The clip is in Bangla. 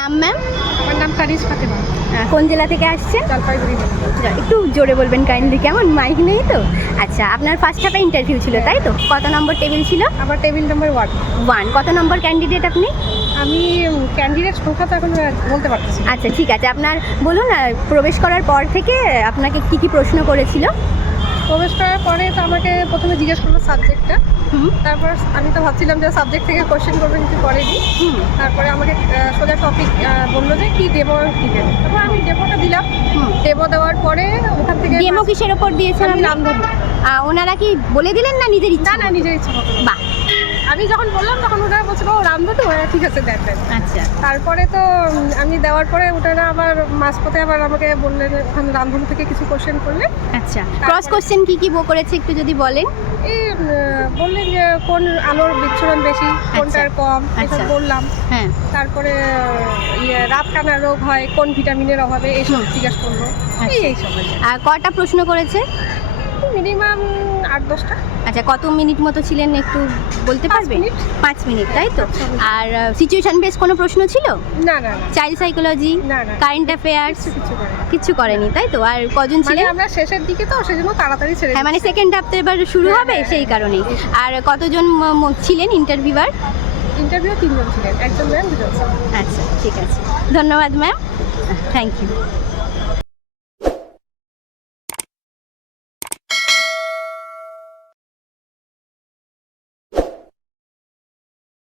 নাম ম্যাম আমার নাম কারিজ ফাতেমা। কোন জেলা থেকে আসছেন? জলপাইগুড়ি একটু জোরে বলবেন কাইন্ডলি কেমন? মাইক নেই তো? আচ্ছা আপনার ফার্স্ট হাফে ইন্টারভিউ ছিল তাই তো? কত নম্বর টেবিল ছিল? আমার টেবিল নম্বর ওয়ান ওয়ান কত নম্বর ক্যান্ডিডেট আপনি? আমি ক্যান্ডিডেট সংখ্যা তো এখন বলতে পারতেছি না। আচ্ছা ঠিক আছে। আপনার বলুন প্রবেশ করার পর থেকে আপনাকে কি কি প্রশ্ন করেছিল? প্রবেশ করার পরে তো আমাকে প্রথমে জিজ্ঞেস করল সাবজেক্টটা তারপর আমি তো ভাবছিলাম যে সাবজেক্ট থেকে কোশ্চেন করবে কিন্তু করেনি দিই তারপরে আমাকে সোজা টপিক বলল যে কি দেবো কি দেবো তারপর আমি ডেমোটা দিলাম। দেবো ডেমো দেওয়ার পরে ওখান থেকে ডেমো কিসের ওপর দিয়েছিলাম আহ, ওনারা কি বলে দিলেন না নিজের ইচ্ছা না নিজের ইচ্ছা বাহ। আমি যখন বললাম তখন ওনারা বলছিল ও রামধনু হ্যাঁ ঠিক আছে দেন আচ্ছা। তারপরে তো আমি দেওয়ার পরে ওনারা আবার মাঝপথে আবার আমাকে বললেন ওখানে রামধনু থেকে কিছু কোশ্চেন করলে? আচ্ছা। ক্রস কোশ্চেন কি কি বো করেছে একটু যদি বলেন? এই বললেন যে কোন আলোর বিচ্ছুরণ বেশি কোনটার কম এসব আচ্ছা। বললাম। হ্যাঁ। তারপরে ইয়ে রাত কানা রোগ হয় কোন ভিটামিনের অভাবে এইসব। জিজ্ঞেস করল। এই আচ্ছা। এইসব আর কটা প্রশ্ন করেছে? মিনিমাম আট দশটা। আচ্ছা কত মিনিট মতো ছিলেন একটু বলতে পারবেন? পাঁচ মিনিট তাই তো? আর সিচুয়েশন বেস কোনো প্রশ্ন ছিল? না না চাইল্ড সাইকোলজি। কারেন্ট অ্যাফেয়ার্স কিছু করেনি। তাই তো? আর কজন মানে ছিলেন? আমরা শেষের দিকে তো সেজন্য তাড়াতাড়ি ছেড়ে হ্যাঁ মানে সেকেন্ড হাফ তো এবার শুরু হ্যাঁ, হবে হ্যাঁ, সেই হ্যাঁ। কারণেই। আর কতজন ছিলেন ইন্টারভিউয়ার ইন্টারভিউ তিনজন ছিলেন একজন ম্যাম দুজন আচ্ছা ঠিক আছে। ধন্যবাদ ম্যাম থ্যাংক ইউ